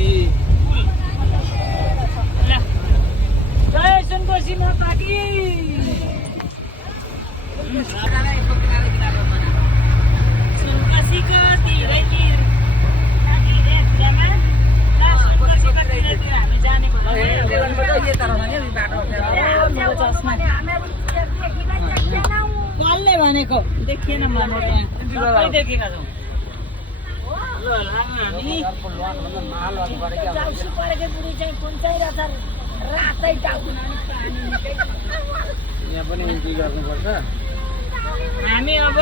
सुनकोशी जय सुनकोशी माता की सुनकोशीको तिरैतिर हामी जाने कसले भनेको देखिएन मलाई सबै देखेका छौँ हामी अब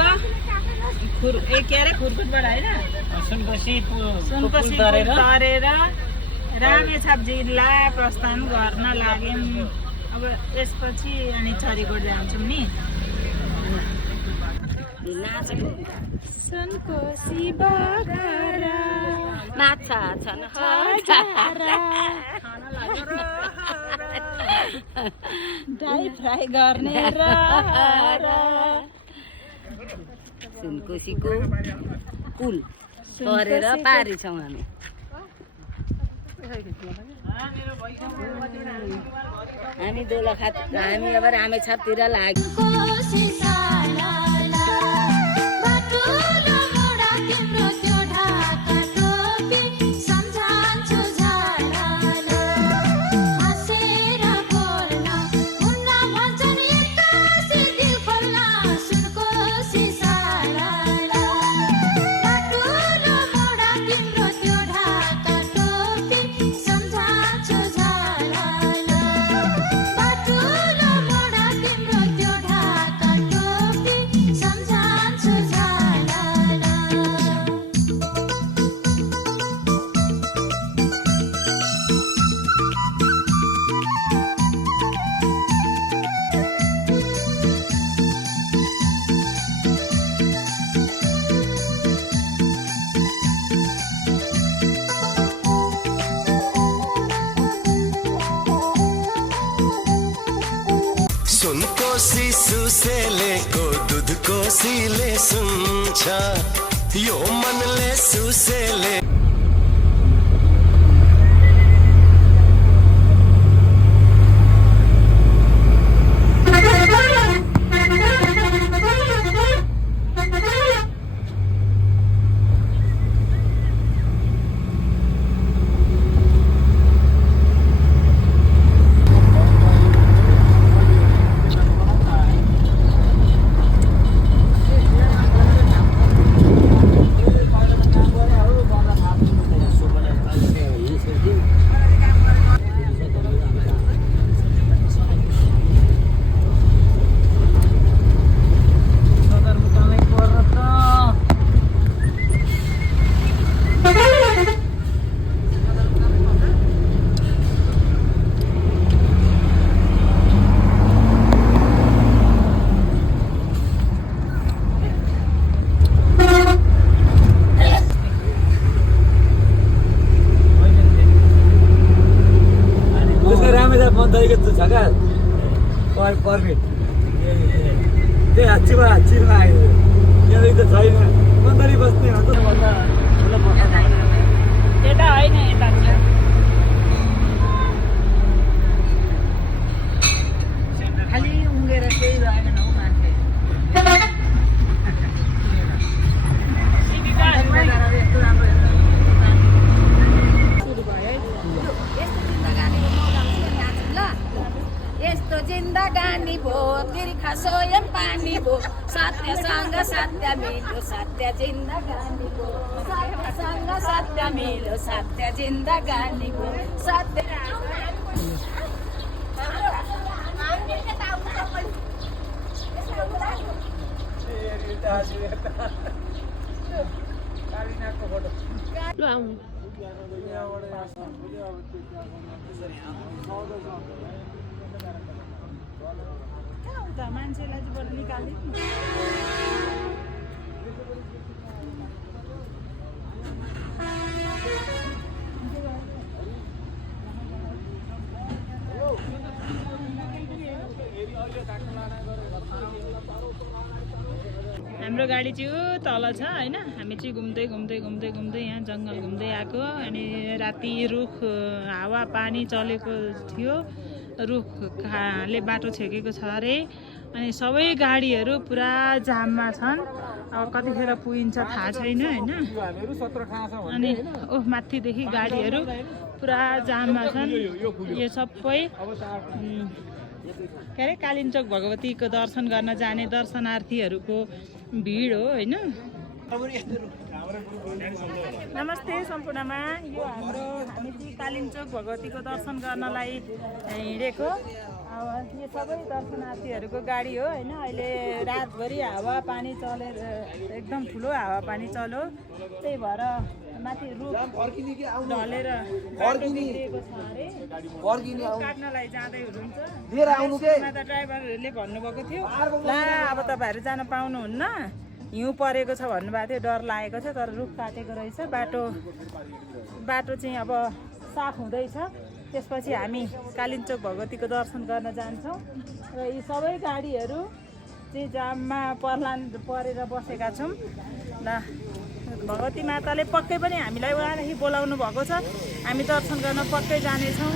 के अरे खुर्कुटबाट होइन सुनकोशी तरेर रामेछाप जिल्ला प्रस्थान गर्न लाग्यौँ। अब त्यसपछि अनि छरीकोट जान्छौँ नि। सुनकोशी बगरा माछा छन् ड्राई फ्राई गर्ने सुनकोशीको पुल तरेर पारी छौँ हामी। हामी दोलखा हामी अब रामेछापतिर लाग्यौँ। सुनकोशी सुसेलेको दुध कोशीले सुन्छ यो मनले सुसेले। पर्मिट त्यही हाच्छीमा आयो यहाँनिर त छैन मन्दरी बस्ने यता होइन यता खालि उम्रेर केही रहेन हौ मान्छे। यस्तो जिन्दगानी भो तिर्खा स्वयं पानी भो सत्यसँग सत्य मिलो सत्य जिन्दगानी भो सत्यसँग सत्य मिलो सत्य जिन्दगानी भो सत्य। मान्छेलाई चाहिँ बरु हाम्रो गाडी चाहिँ तल छ होइन। हामी चाहिँ घुम्दै घुम्दै घुम्दै घुम्दै यहाँ जङ्गल घुम्दै आएको। अनि राति रुख हावा पानी चलेको थियो, रुखले बाटो छेकेको छ अरे। अनि सबै गाडीहरू पुरा जाममा छन्। अब कतिखेर पुगिन्छ थाहा छैन होइन। अनि ओह माथिदेखि गाडीहरू पुरा जाममा छन्। यो सबै के अरे कालिम्चोक भगवतीको दर्शन गर्न जाने दर्शनार्थीहरूको भिड हो होइन। नमस्ते सम्पूर्णमा, यो हाम्रो हामी चाहिँ कालिम्चोक भगवतीको दर्शन गर्नलाई हिँडेको। अब यो सबै दर्शनार्थीहरूको गाडी हो होइन। अहिले रातभरि हावा पानी चलेर एकदम ठुलो हावा पानी चल्यो, त्यही भएर माथि रुख ढलेर बिग्रिएको छ अरे। काट्नलाई जाँदै हुनुहुन्छ त ड्राइभरहरूले भन्नुभएको थियो ला अब तपाईँहरू जान पाउनुहुन्न, हिउँ परेको छ भन्नुभएको थियो, डर लागेको थियो। तर रुख काटेको रहेछ। बाटो चाहिँ अब साफ हुँदैछ। त्यसपछि हामी कालिम्चोक भगवतीको दर्शन गर्न जान्छौँ। र यी सबै गाडीहरू चाहिँ जाममा परेर बसेका छौँ। ल भगवती माताले पक्कै पनि हामीलाई उहाँदेखि बोलाउनु भएको छ। हामी दर्शन गर्न पक्कै जानेछौँ।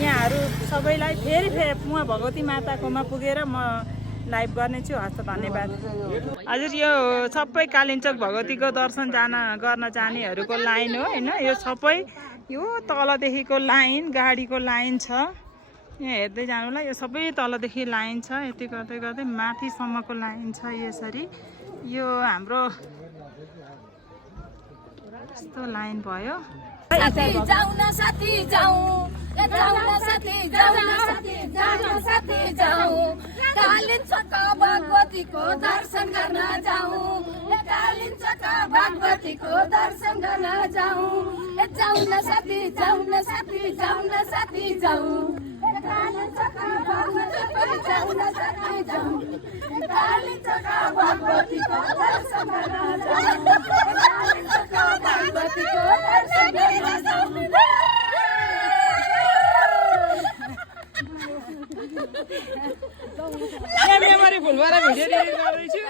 यहाँहरू सबैलाई फेरि उहाँ भगवती माताकोमा पुगेर म लाइभ गर्नेछु। हस्त धन्यवाद। हजुर यो सबै कालिम्चोक भगवतीको दर्शन गर्न जानेहरूको लाइन हो होइन। यो सबै यो तलदेखिको लाइन गाडीको लाइन छ। यहाँ हेर्दै जानुलाई यो सबै तलदेखि लाइन छ। यति गर्दै गर्दै माथिसम्मको लाइन छ यसरी। यो हाम्रो यस्तो लाइन भयो। जाऊ न साथी जाऊ, जाऊ न साथी जाऊ न साथी जाऊ न साथी जाऊ, कालिम्चोक भगवतीको दर्शन गर्न जाऊ, कालिम्चोक भगवतीको दर्शन गर्न जाऊ, जाऊ न साथी जाऊ न साथी जाऊ न साथी जाऊ, कालिम्चोक भगवतीको जाऊ न साथी जाऊ, कालिम्चोक भगवतीको दर्शन गर्न जाऊ, कालिम्चोक भगवतीको दर्शन गर्न जाऊ। मेमोरी भुल भएर भिडियो डिलिट गर्दैछु।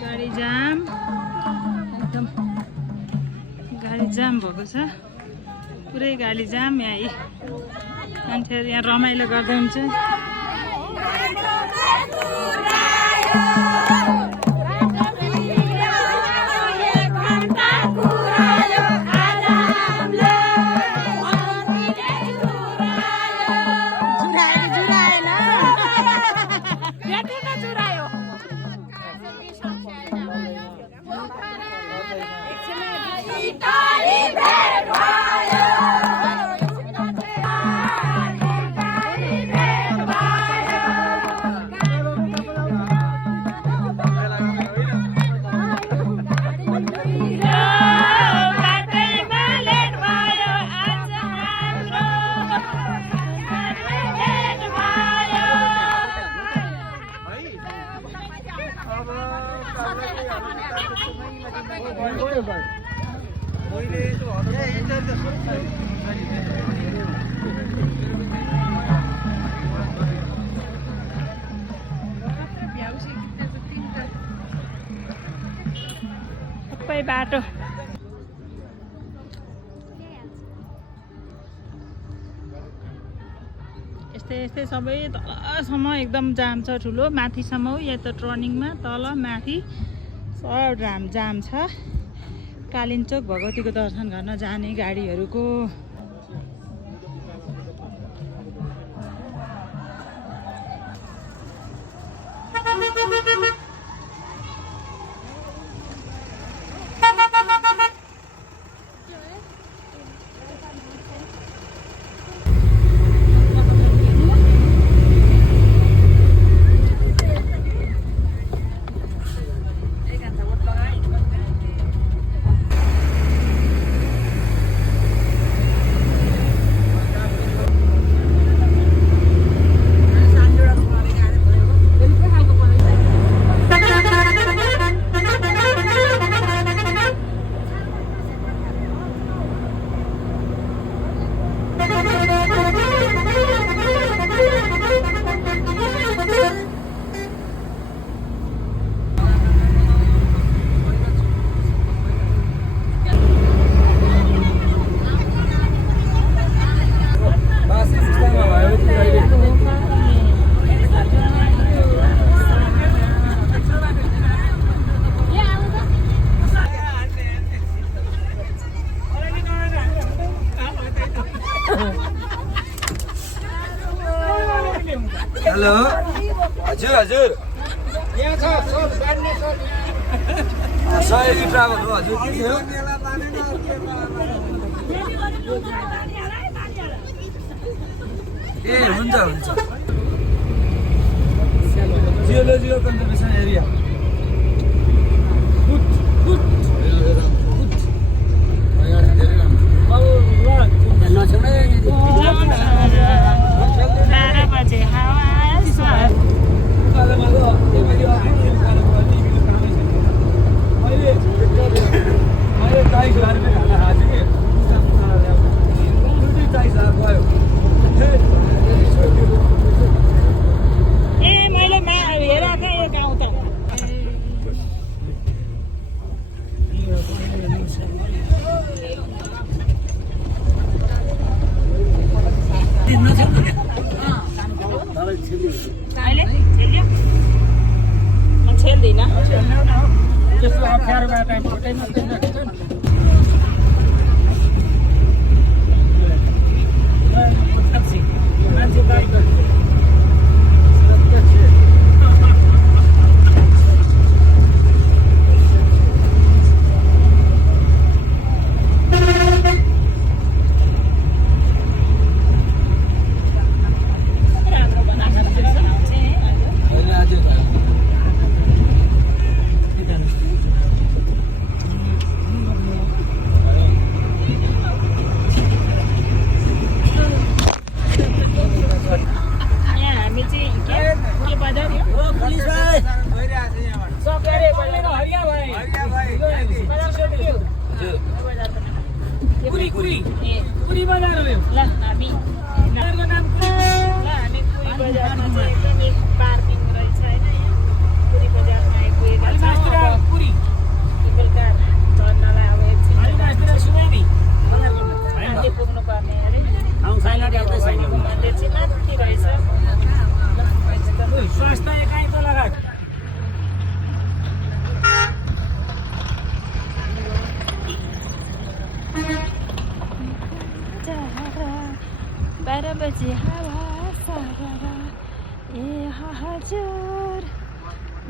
गाडी जाम, एकदम गाडी जाम भएको छ। पुरै गाडी जाम। यहाँ मान्छेहरू यहाँ रमाइलो गर्दै हुन्छ। सबै बाटो यस्तै सबै तलसम्म एकदम जाम छ ठुलो। माथिसम्म हो या त टर्निङमा तल माथि सब जाम छ। कालिम्चोक भगवतीको दर्शन गर्न जाने गाडीहरूको। सहेली ट्राभल हो हजुर के हो ए हुन्छ हुन्छ जियोलोजिकल कन्जर्भेसन एरिया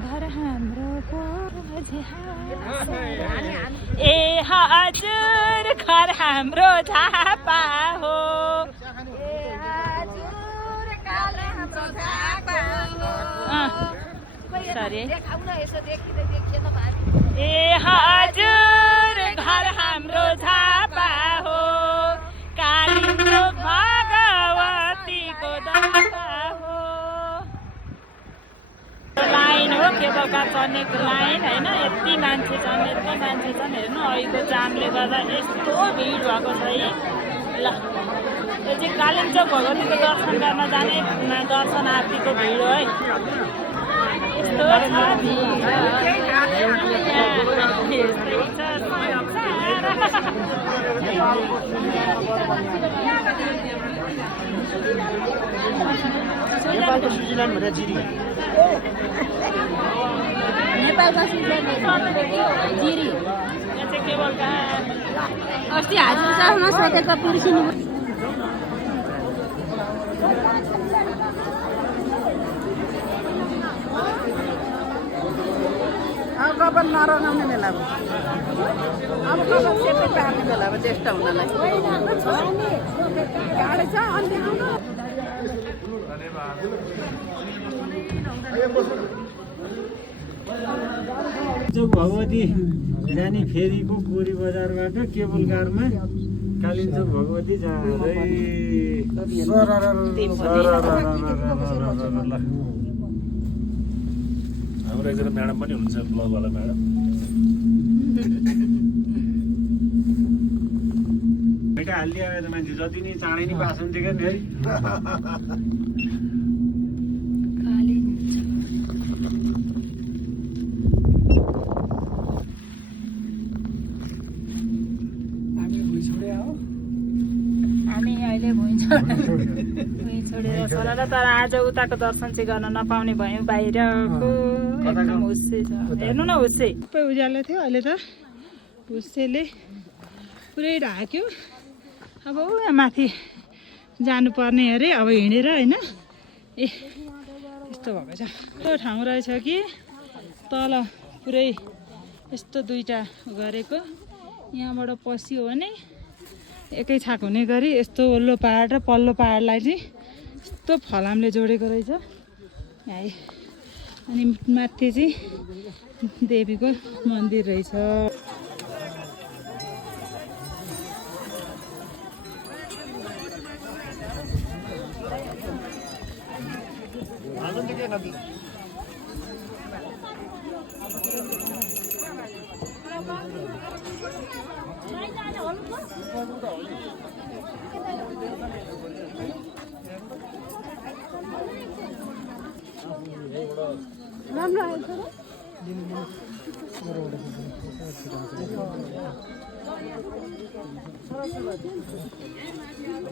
घर हाम्रो ए हजुर घर हाम्रो झापा हो ए हजुर घर हाम्रो झापा हो कालिम्पोङ भगवतीको दशा हो लाइन हो केबल कार चढ्नेको लाइन होइन यति मान्छे छन् हेर्नु अहिलेको जामले गर्दा यस्तो भिड भएको छ है ल यो चाहिँ कालिम्पोङ भगवतीको दर्शन गर्न जाने दर्शनार्थीको भिड हो है यस्तो नेपालको स्विजरल्यान्ड भनेर जिरी अस्ति हाजिर सोधेको बिर्सिनु अब कपाल नरगाउने बेला अब कपाल सेपै पार्ने बेला अब ज्येष्ठ हुनलाई गाडी छ अन्त भगवती जाने फेरीको कोरी बजारबाट केबल कारमा कालिम्पोङ भगवती जाँदै हाम्रो एकजना म्याडम पनि हुनुहुन्छ ब्लगवाला म्याडम बेटा हालिदियो त मान्छे जति नि चाँडै नि पास हुन्थ्यो क्या फेरि हामी अहिले भुइँ छोडेर चलेर तर आज उताको दर्शन चाहिँ गर्न नपाउने भयौँ बाहिरको एकदम हुस्से छ हेर्नु न हुस्से सबै उज्यालो थियो अहिले त हुस्सेले पुरै ढाक्यो अब यहाँ माथि जानुपर्ने अरे अब हिँडेर होइन ए यस्तो भएको छ यस्तो ठाउँ रहेछ कि तल पुरै यस्तो दुईवटा गरेको यहाँबाट पस्यो भने एकै छाक हुने गरी यस्तो वल्लो पहाड र पल्लो पहाडलाई चाहिँ यस्तो फलामले जोडेको रहेछ यहाँ। अनि माथि चाहिँ देवीको मन्दिर रहेछ।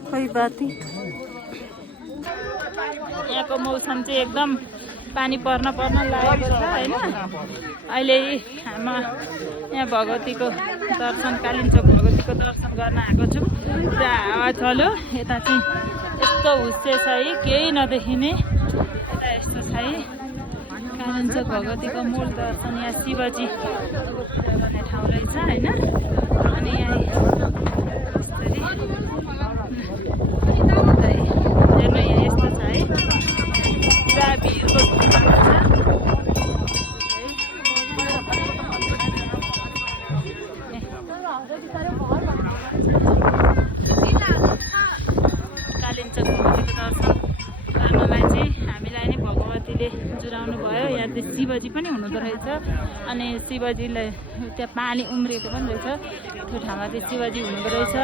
खोइ बाती यहाँको मौसम चाहिँ एकदम पानी पर्न लागेको छ होइन। अहिले हामी यहाँ भगवतीको दर्शन कालिम्चोक भगवतीको दर्शन गर्न आएको छौँ। पुरा हावा चल्यो यता चाहिँ यस्तो हुस्से छ है केही नदेखिने। यता यस्तो छ है कालिम्चोक भगवतीको मूल दर्शन। यहाँ शिवजी पूजा गर्ने ठाउँ रहेछ होइन। अनि यहाँ हेर्नु यहाँ यस्तो छ है पुरा भिडको कालिम्चोक भगवतीको दर्शन गर्नलाई चाहिँ हामीलाई नै भगवतीले जुराउनु भयो। यहाँ चाहिँ शिवजी पनि हुनुहुँदो रहेछ। अनि शिवजीले त्यहाँ पानी उम्रिएको पनि रहेछ त्यो ठाउँमा चाहिँ शिवजी हुनुहुँदो रहेछ।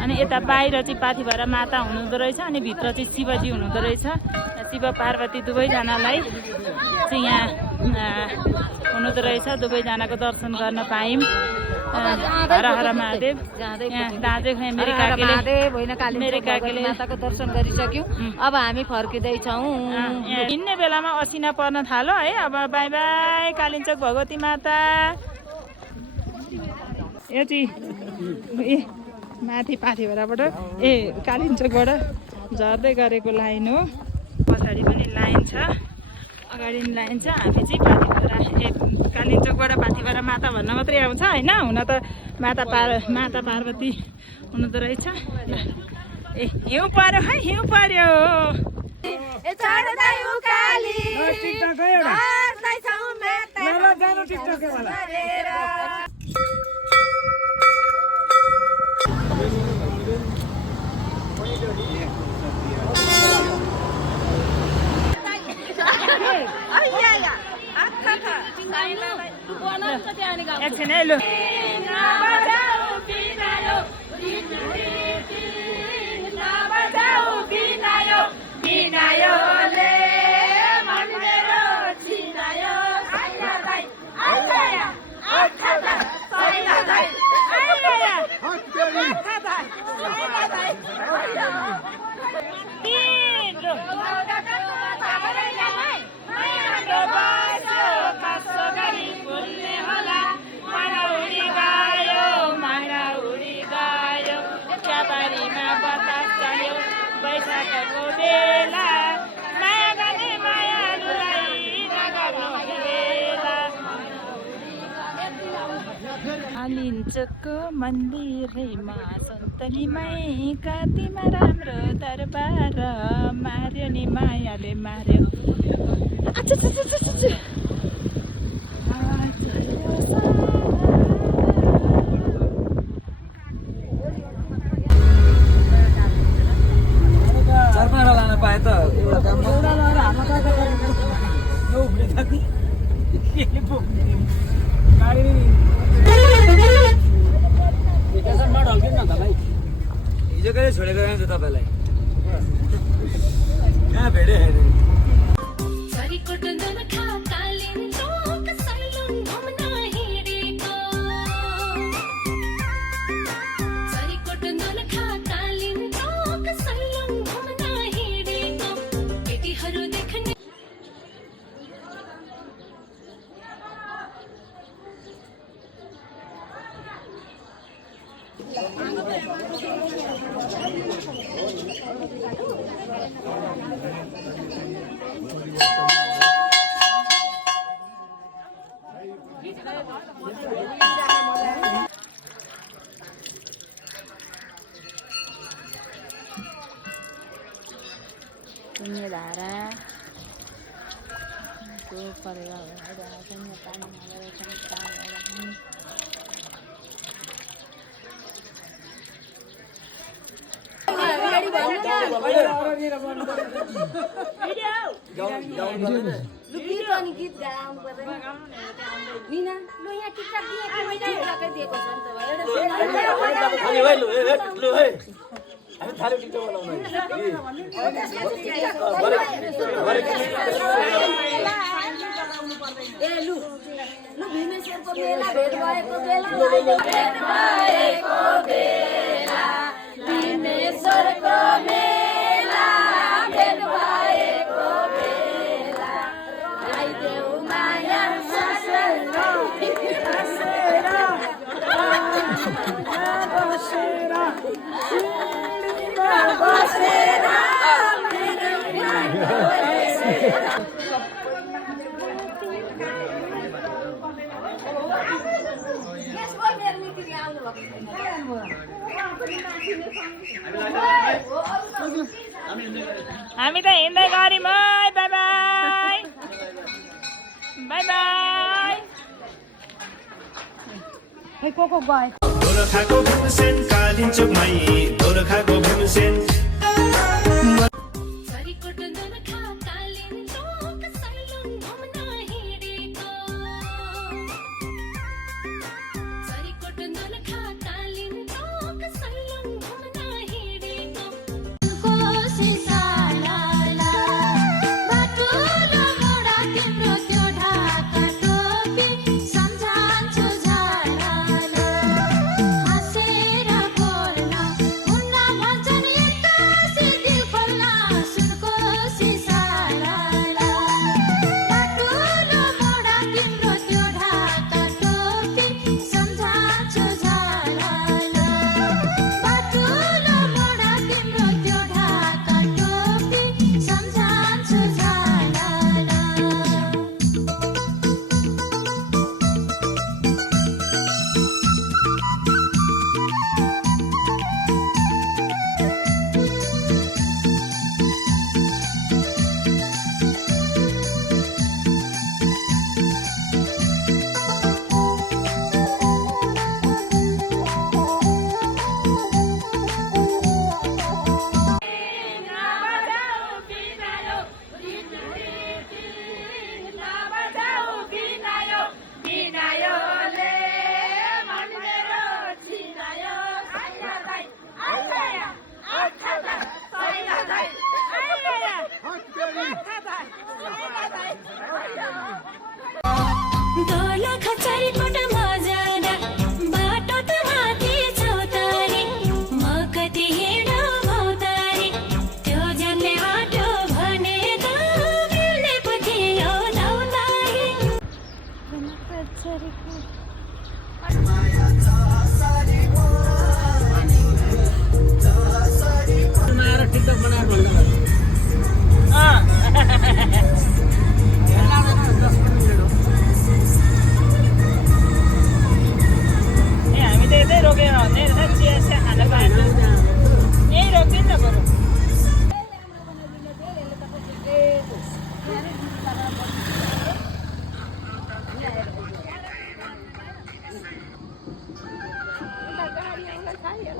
अनि यता बाहिर चाहिँ पाथिभरा माता हुनुहुँदो रहेछ अनि भित्र चाहिँ शिवजी हुनुहुँदो रहेछ। शिव पार्वती दुवैजनालाई चाहिँ यहाँ हुनुहुँदो रहेछ। दुवैजनाको दर्शन गर्न पायौँ। हर हर महादेव। यहाँ दाजु मेरो काकीले माताको दर्शन गरिसक्यौँ। अब हामी फर्किँदैछौँ। हिँड्ने बेलामा असिना पर्न थाल्यो है। अब बाई बाई कालिम्चोक भगवती माता। यो चाहिँ ए माथि पाथिभराबाट कालिम्चोकबाट झर्दै गरेको लाइन हो। पछाडि पनि लाइन छ, अगाडि पनि लाइन छ। हामी चाहिँ पाथिभरा कालिम्चोकबाट पाथिभरा माता भन्न मात्रै आउँछ होइन। हुन त माता पार्वती हुनुहुँदो रहेछ। हिउँ पर्यो है हिउँ पर्यो। एकछिन है लु कालिम्चोकको मन्दिरमा सन्तलीमै कातीमा राम्रो दरबार मार्यो नि मायाले मार्यो। लान पाए त हिजो कहिले छोडेको जान्छ तपाईँलाई कहाँ भेटे शून्य धारा को परेवा शून्य पानी गीत अनि गीत गाउनु पर्दैन निना लु यहाँ टिकटक टिकटकै दिएको छ नि त हामी थाल्यो टिकटक बनाउनु ए लु लु भीमेश्वरको मेला भेट भएको बेला भीमेश्वरको मेला भेट भएको बेला आइदेऊ माया हामी त हिँड्दै गऱ्यौँ है बाई बाई बाई बाई खै को गए गोरखाको भीमसेन कालिन्चोकमै गोरखाको भीमसेन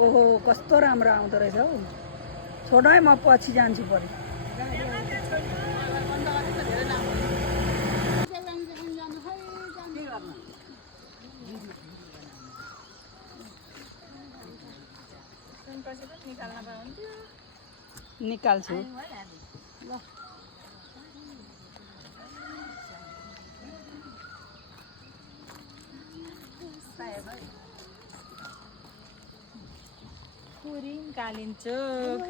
ओहो कस्तो राम्रो आउँदो रहेछ हौ छोड है म पछि जान्छु परि निकाल्छु पुरी कालिन्चोक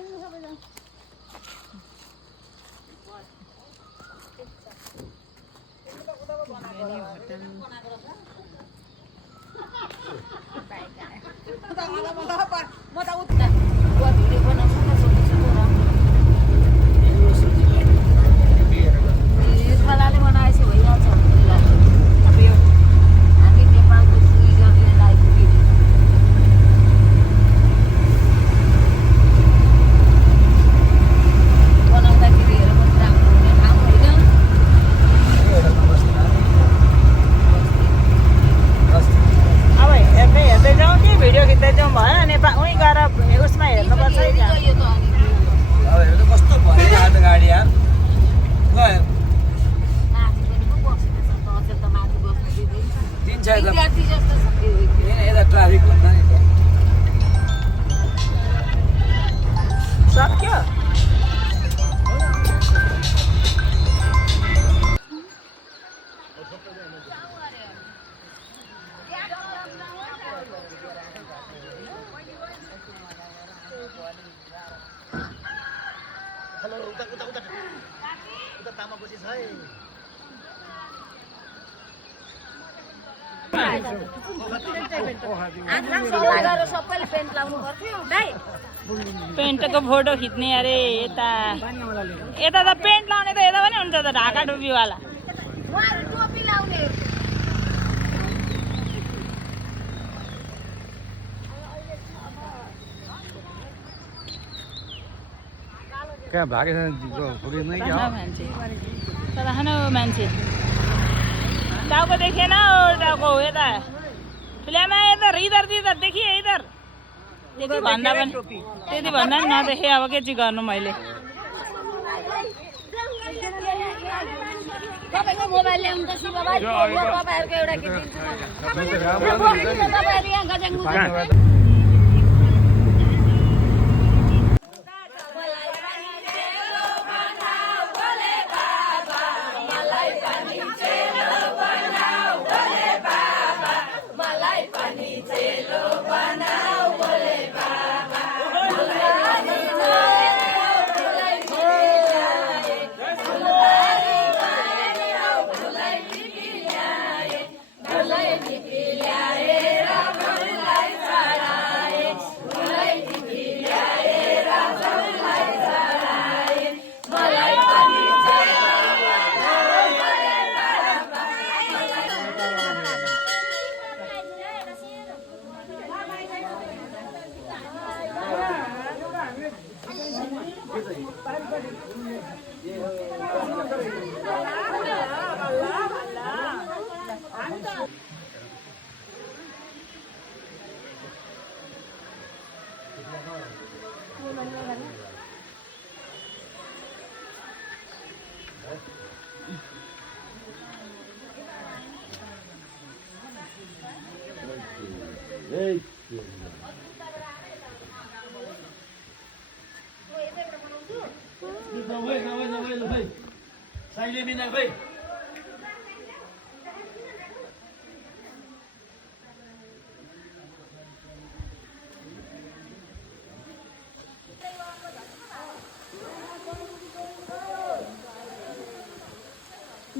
बनाएपछि भइहाल्छ अब यो हामी छ यता विद्यार्थी जस्तो छ यता ट्राफिक हुन्छ नि सक्यो सबैले पेन्ट लाउनु पर्थ्यो पेन्टको फोटो खिच्ने अरे यता यता त पेन्ट लाउने त यता पनि हुन्छ त ढाका टोपीवाला उहाँहरू टोपी लाउने कहाँ भागेछ पुगेन क्या मान्छे सानो मान्छे टाउको देखेन टाउको यता फिल्ममा यता इधर इधर देखिए इधर त्यति भन्दा पनि नदेखे अब के चाहिँ गर्नु मैले तपाईँको मोबाइल ल्याउनु त शिव भाइ तपाईँहरूको एउटा के दिन्छु तपाईँहरू यहाँ गजङ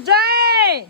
जय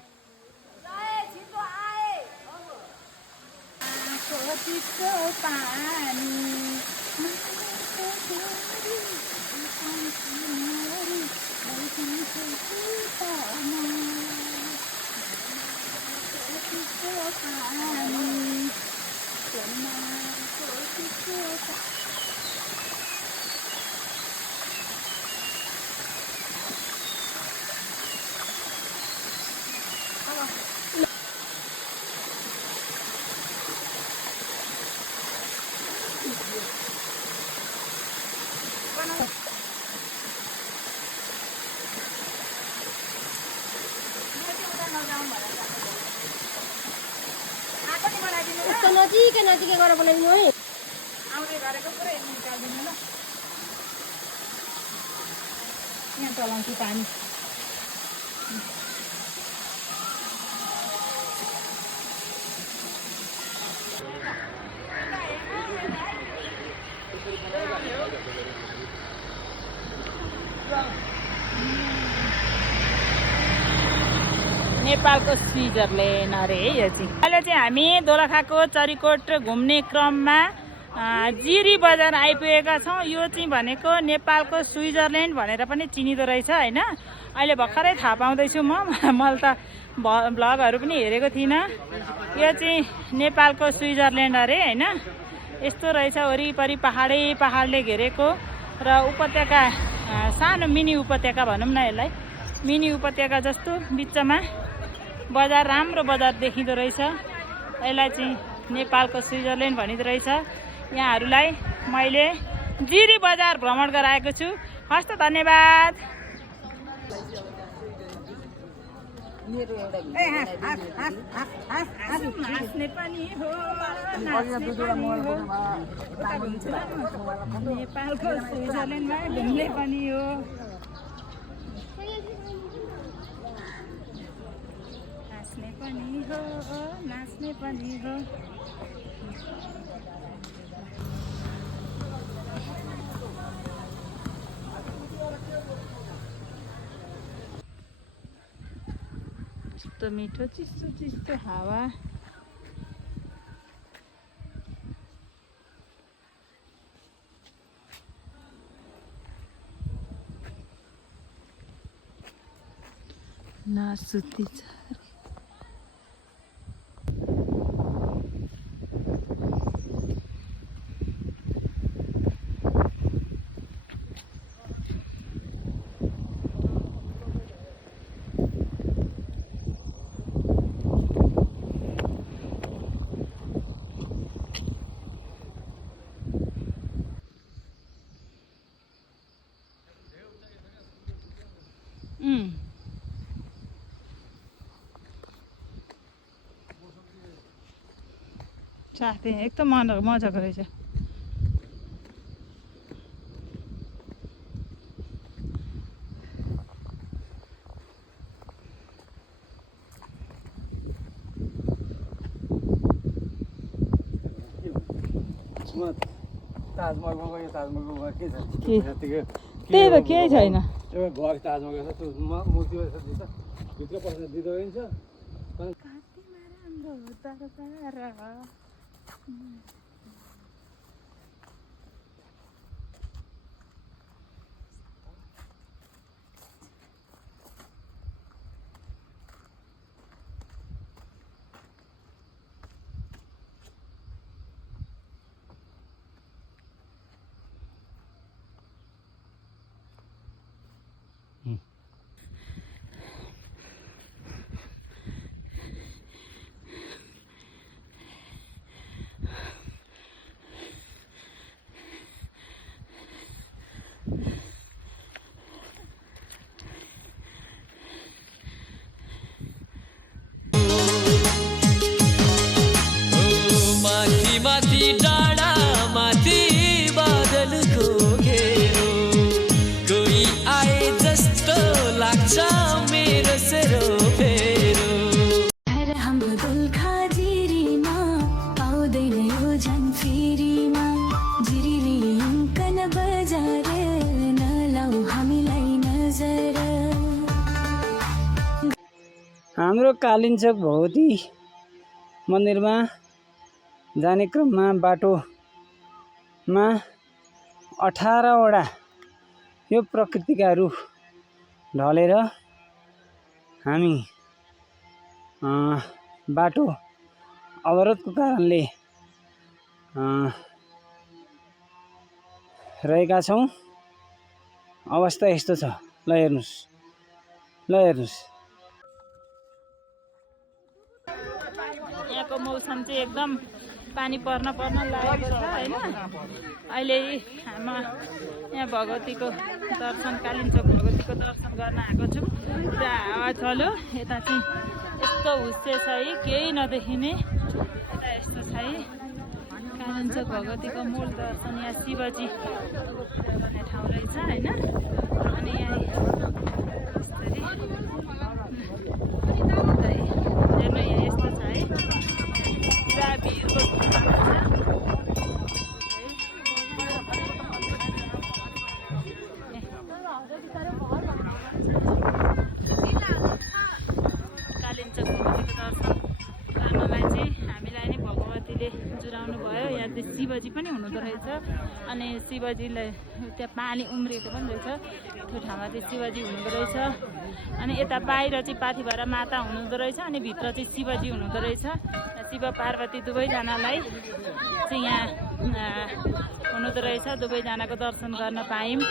नजिकै नजिकै गरेर बोलाइदिनु है आउने गरेको पुरै निकाल्दिनु ल यहाँ चलाउँछु पानी नेपालको स्विजरल्यान्ड अरे है यो चाहिँ अहिले चाहिँ हामी दोलखाको चरीकोट घुम्ने क्रममा जिरी बजार आइपुगेका छौँ। यो चाहिँ भनेको नेपालको स्विजरल्यान्ड भनेर पनि चिनिँदो रहेछ होइन। अहिले भर्खरै थाहा पाउँदैछु मैले त भ्लगहरू पनि हेरेको थिइनँ। यो चाहिँ नेपालको स्विजरल्यान्ड अरे होइन। यस्तो रहेछ वरिपरि पहाडले घेरेको र उपत्यका सानो मिनी उपत्यका भनौँ न यसलाई। मिनी उपत्यका जस्तो बिचमा बजार राम्रो बजार देखिँदो रहेछ। यसलाई चाहिँ नेपालको स्विजरल्यान्ड भनिँदो रहेछ। यहाँहरूलाई मैले जिरी बजार भ्रमण गराएको छु। हस्त धन्यवाद। मेरो एउटा नाच्ने पनि हो नाच्ने पनि हो उता घुम्छु नेपालको स्विजरल्यान्डमा घुम्ने पनि हो नाच्ने पनि हो नाच्ने पनि हो चिस्तो मिठो चिसो चिसो हावा नासुती छ साथी एकदम मजाको रहेछ ताजमहलको यो ताजमहलको के छ त्यही त केही छैन त्यो भग ताजमहल छ त्यो मूर्ति भित्र पस्न दिँदैन छ हाम्रो कालिन्चोक भगवती मन्दिरमा जाने क्रममा बाटोमा 18 वटा यो प्रकृतिका रुख ढलेर हामी बाटो अवरोधको कारणले रहेका छौँ। अवस्था यस्तो छ। ल हेर्नुस् यहाँको मौसम चाहिँ एकदम पानी पर्न लागेको छ हैन। अहिले हामी यहाँ भगवतीको दर्शन कालिन्चोक भगवतीको दर्शन गर्न आएको छौँ। पुरा हावा चल्यो। यता चाहिँ यस्तो हुस्से छ है, केही नदेखिने। यता यस्तो छ है कालिन्चोक भगवतीको मूल दर्शन। यहाँ शिवजी पूजा गर्ने ठाउँ रहेछ हैन। अनि यहाँ यस्तो छ है, पुरा भिडको कालिन्चोक भगवतीको दर्शन गर्नलाई चाहिँ हामीलाई नै भगवतीले जुराउनु भयो। यहाँ चाहिँ शिवजी पनि हुनुहुँदो रहेछ। अनि शिवजीलाई त्यहाँ पानी उम्रिएको पनि रहेछ। त्यो ठाउँमा चाहिँ शिवजी हुनुहुँदो रहेछ। अनि यता बाहिर चाहिँ पाथिभरा माता हुनुहुँदो रहेछ। अनि भित्र चाहिँ शिवजी हुनुहुँदो रहेछ। शिव पार्वती दुवैजनालाई चाहिँ यहाँ हुनुहुँदो रहेछ। दुवैजनाको दर्शन गर्न पायौँ।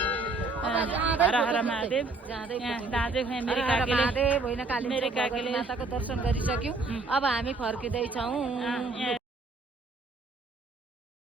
हर हर महादेव। यहाँ दाजु मेरो काकीले माताको दर्शन गरिसक्यौँ। अब हामी फर्किँदैछौँ।